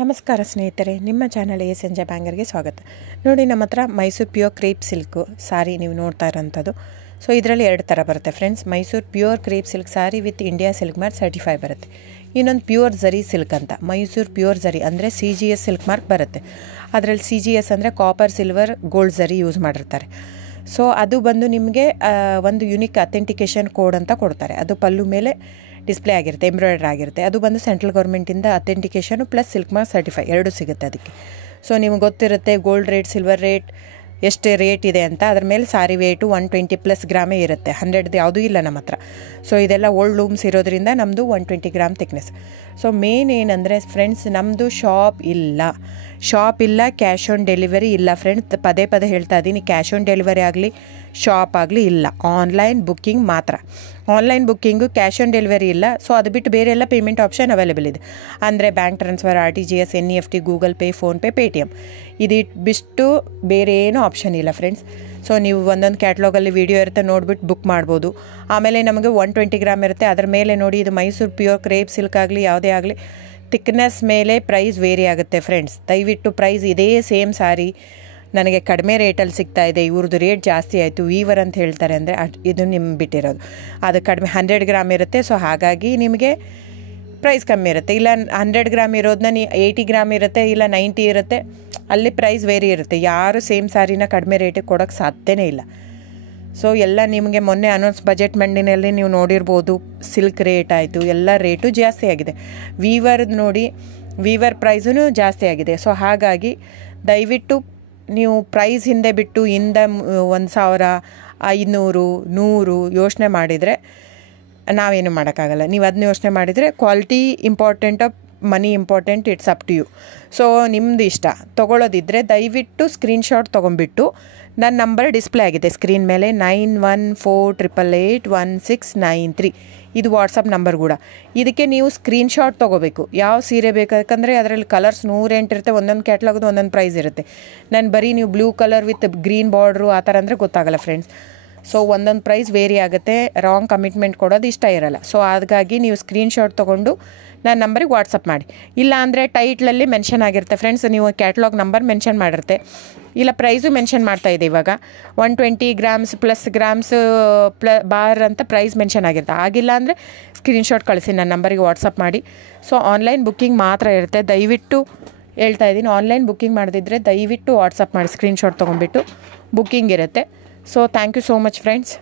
ನಮಸ್ಕಾರ ಸ್ನೇಹಿತರೆ, ನಿಮ್ಮ ಚಾನಲ್ ಎ ಸಂಜೆ ಬ್ಯಾಂಗರ್ಗೆ ಸ್ವಾಗತ. ನೋಡಿ, ನಮ್ಮ ಹತ್ರ ಮೈಸೂರು ಪ್ಯೂರ್ ಕ್ರೇಪ್ ಸಿಲ್ಕು ಸಾರಿ ನೀವು ನೋಡ್ತಾ ಇರೋಂಥದ್ದು. ಸೊ ಇದರಲ್ಲಿ ಎರಡು ಥರ ಬರುತ್ತೆ friends. Mysuru pure crepe silk sorry with India silk mark certify ಬರುತ್ತೆ. ಇನ್ನೊಂದು ಪ್ಯೂರ್ ಝರಿ ಸಿಲ್ಕ್ ಅಂತ, ಮೈಸೂರು ಪ್ಯೂರ್ ಝರಿ ಅಂದರೆ CGS ಸಿಲ್ಕ್ ಮಾರ್ಕ್ ಬರುತ್ತೆ. ಅದರಲ್ಲಿ CGS ಅಂದರೆ ಕಾಪರ್, ಸಿಲ್ವರ್, ಗೋಲ್ಡ್ ಝರಿ ಯೂಸ್ ಮಾಡಿರ್ತಾರೆ. ಸೊ ಅದು ಬಂದು ನಿಮಗೆ ಒಂದು ಯುನಿಕ್ ಅಥೆಂಟಿಕೇಷನ್ ಕೋಡ್ ಅಂತ ಕೊಡ್ತಾರೆ. ಅದು ಪಲ್ಲು ಮೇಲೆ ಡಿಸ್ಪ್ಲೇ ಆಗಿರುತ್ತೆ, ಎಂಬ್ರಾಯ್ಡ್ರಿ ಆಗಿರುತ್ತೆ. ಅದು ಬಂದು ಸೆಂಟ್ರಲ್ ಗೌರ್ಮೆಂಟಿಂದ ಅಥೆಂಟಿಕೇಷನು ಪ್ಲಸ್ ಸಿಲ್ಕ್ ಮಾರ್ಕ್ ಸರ್ಟಿಫೈ ಎರಡೂ ಸಿಗುತ್ತೆ ಅದಕ್ಕೆ. ಸೊ ನಿಮ್ಗೆ ಗೊತ್ತಿರುತ್ತೆ ಗೋಲ್ಡ್ ರೇಟ್, ಸಿಲ್ವರ್ ರೇಟ್ ಎಷ್ಟು ರೇಟ್ ಇದೆ ಅಂತ. ಅದ್ರ ಮೇಲೆ ಸಾರಿ ವೇಟು 120+ ಗ್ರಾಮೇ ಇರುತ್ತೆ, 100 ಯಾವುದೂ ಇಲ್ಲ ನಮ್ಮ ಹತ್ರ. ಸೊ ಇದೆಲ್ಲ ಓಲ್ಡ್ ಲೂಮ್ಸ್ ಇರೋದ್ರಿಂದ ನಮ್ಮದು 120 ಗ್ರಾಮ್ ಥಿಕ್ನೆಸ್. ಸೊ ಮೇನ್ ಏನಂದರೆ ಫ್ರೆಂಡ್ಸ್, ನಮ್ಮದು ಶಾಪ್ ಇಲ್ಲ, ಕ್ಯಾಶ್ ಆನ್ ಡೆಲಿವರಿ ಇಲ್ಲ ಫ್ರೆಂಡ್ಸ್. ಪದೇ ಹೇಳ್ತಾ ಇದ್ದೀನಿ, ಕ್ಯಾಶ್ ಆನ್ ಡೆಲಿವರಿ ಆಗಲಿ ಶಾಪ್ ಆಗಲಿ ಇಲ್ಲ, ಆನ್ಲೈನ್ ಬುಕ್ಕಿಂಗ್ ಮಾತ್ರ. Online booking, cash on delivery ಇಲ್ಲ. ಸೊ ಅದು ಬಿಟ್ಟು ಬೇರೆ ಎಲ್ಲ ಪೇಮೆಂಟ್ ಆಪ್ಷನ್ ಅವೈಲೇಬಲ್ ಇದೆ. ಅಂದರೆ bank transfer, RTGS, NEFT, Google pay, PhonePe, Paytm. ಇದು ಬಿಟ್ಟು ಬೇರೆ ಏನೂ ಆಪ್ಷನ್ ಇಲ್ಲ ಫ್ರೆಂಡ್ಸ್. ಸೊ ನೀವು ಒಂದೊಂದು ಕ್ಯಾಟ್ಲಾಗಲ್ಲಿ ವೀಡಿಯೋ ಇರುತ್ತೆ, ನೋಡಿಬಿಟ್ಟು ಬುಕ್ ಮಾಡ್ಬೋದು. ಆಮೇಲೆ ನಮಗೆ 120 ಗ್ರಾಮ್ ಇರುತ್ತೆ. ಅದರ ಮೇಲೆ ನೋಡಿ, ಇದು ಮೈಸೂರು ಪ್ಯೂರ್ ಕ್ರೇಪ್ ಸಿಲ್ಕ್ ಆಗಲಿ ಯಾವುದೇ ಆಗಲಿ ಥಿಕ್ನೆಸ್ ಮೇಲೆ ಪ್ರೈಸ್ ವೇರಿ ಆಗುತ್ತೆ ಫ್ರೆಂಡ್ಸ್. ದಯವಿಟ್ಟು ಪ್ರೈಸ್ ಇದೇ ಸೇಮ್ ಸಾರಿ ನನಗೆ ಕಡಿಮೆ ರೇಟಲ್ಲಿ ಸಿಗ್ತಾ ಇದೆ, ಇವ್ರದ್ದು ರೇಟ್ ಜಾಸ್ತಿ ಆಯಿತು ವೀವರ್ ಅಂತ ಹೇಳ್ತಾರೆ ಅಂದರೆ ಇದು ನಿಮ್ಗೆ ಬಿಟ್ಟಿರೋದು. ಅದು ಕಡಿಮೆ 100 ಗ್ರಾಮ್ ಇರುತ್ತೆ. ಸೊ ಹಾಗಾಗಿ ನಿಮಗೆ ಪ್ರೈಸ್ ಕಮ್ಮಿ ಇರುತ್ತೆ. ಇಲ್ಲ 100 ಗ್ರಾಮ್ ಇರೋದನ್ನ 80 ಗ್ರಾಮ್ ಇರುತ್ತೆ, ಇಲ್ಲ 90 ಇರುತ್ತೆ. ಅಲ್ಲಿ ಪ್ರೈಸ್ ವೇರಿ ಇರುತ್ತೆ. ಯಾರು ಸೇಮ್ ಸಾರಿನ ಕಡಿಮೆ ರೇಟಿಗೆ ಕೊಡೋಕ್ಕೆ ಸಾಧ್ಯನೇ ಇಲ್ಲ. ಸೊ ಎಲ್ಲ ನಿಮಗೆ ಮೊನ್ನೆ ಅನೌನ್ಸ್ ಬಜೆಟ್ ಮಂಡಿನಲ್ಲಿ ನೀವು ನೋಡಿರ್ಬೋದು, ಸಿಲ್ಕ್ ರೇಟ್ ಆಯಿತು, ಎಲ್ಲ ರೇಟು ಜಾಸ್ತಿ ಆಗಿದೆ. ವೀವರ್ದು ನೋಡಿ, ವೀವರ್ ಪ್ರೈಸೂ ಜಾಸ್ತಿ ಆಗಿದೆ. ಸೊ ಹಾಗಾಗಿ ದಯವಿಟ್ಟು ನೀವು ಪ್ರೈಸ್ ಹಿಂದೆ ಬಿಟ್ಟು 1,000, 500, 100 ಯೋಚನೆ ಮಾಡಿದರೆ ನಾವೇನು ಮಾಡೋಕ್ಕಾಗಲ್ಲ. ನೀವು ಅದನ್ನ ಯೋಚನೆ ಮಾಡಿದರೆ quality important, money important, it's up to you. So ನಿಮ್ಮದು ಇಷ್ಟ. ತೊಗೊಳ್ಳೋದಿದ್ದರೆ ದಯವಿಟ್ಟು ಸ್ಕ್ರೀನ್ಶಾಟ್ ತೊಗೊಂಬಿಟ್ಟು, ನನ್ನ ನಂಬರ್ ಡಿಸ್ಪ್ಲೇ ಆಗಿದೆ ಸ್ಕ್ರೀನ್ ಮೇಲೆ, 9148881693. ಇದು ವಾಟ್ಸಪ್ ನಂಬರ್ ಕೂಡ. ಇದಕ್ಕೆ ನೀವು ಸ್ಕ್ರೀನ್ಶಾಟ್ ತೊಗೋಬೇಕು. ಯಾವ ಸೀರೆ ಬೇಕಂದರೆ ಅದರಲ್ಲಿ ಕಲರ್ಸ್ 108 ಇರುತ್ತೆ. ಒಂದೊಂದು ಕ್ಯಾಟ್ಲಾಗದು ಒಂದೊಂದು ಪ್ರೈಸ್ ಇರುತ್ತೆ. ನಾನು ಬರೀ ನೀವು blue colour with green border ಆ ಥರ ಅಂದರೆ ಗೊತ್ತಾಗಲ್ಲ ಫ್ರೆಂಡ್ಸ್. ಸೊ ಒಂದೊಂದು ಪ್ರೈಸ್ ವೇರಿ ಆಗುತ್ತೆ. ರಾಂಗ್ ಕಮಿಟ್ಮೆಂಟ್ ಕೊಡೋದು ಇಷ್ಟ ಇರಲ್ಲ. ಸೊ ಹಾಗಾಗಿ ನೀವು ಸ್ಕ್ರೀನ್ಶಾಟ್ ತೊಗೊಂಡು ನನ್ನ ನಂಬರಿಗೆ ವಾಟ್ಸಪ್ ಮಾಡಿ. ಇಲ್ಲ ಅಂದರೆ ಟೈಟ್ಲಲ್ಲಿ ಮೆನ್ಷನ್ ಆಗಿರುತ್ತೆ ಫ್ರೆಂಡ್ಸ್, ನೀವು ಕ್ಯಾಟ್ಲಾಗ್ ನಂಬರ್ ಮೆನ್ಷನ್ ಮಾಡಿರುತ್ತೆ. ಇಲ್ಲ ಪ್ರೈಸು ಮೆನ್ಷನ್ ಮಾಡ್ತಾಯಿದೆ ಇವಾಗ, 120 ಗ್ರಾಮ್ಸ್ ಪ್ಲಸ್ ಗ್ರಾಮ್ಸ್ ಬಾರ್ ಅಂತ ಪ್ರೈಸ್ ಮೆನ್ಷನ್ ಆಗಿರುತ್ತೆ. ಆಗಿಲ್ಲ ಅಂದರೆ ಸ್ಕ್ರೀನ್ಶಾಟ್ ಕಳಿಸಿ, ನನ್ನ ನಂಬರಿಗೆ ವಾಟ್ಸಪ್ ಮಾಡಿ. ಸೊ ಆನ್ಲೈನ್ ಬುಕ್ಕಿಂಗ್ ಮಾತ್ರ ಇರುತ್ತೆ. ದಯವಿಟ್ಟು ಹೇಳ್ತಾ ಇದ್ದೀನಿ, ಆನ್ಲೈನ್ ಬುಕ್ಕಿಂಗ್ ಮಾಡದಿದ್ದರೆ ದಯವಿಟ್ಟು ವಾಟ್ಸಪ್ ಮಾಡಿ, ಸ್ಕ್ರೀನ್ಶಾಟ್ ತೊಗೊಂಡ್ಬಿಟ್ಟು ಬುಕ್ಕಿಂಗ್ ಇರುತ್ತೆ. So thank you so much friends.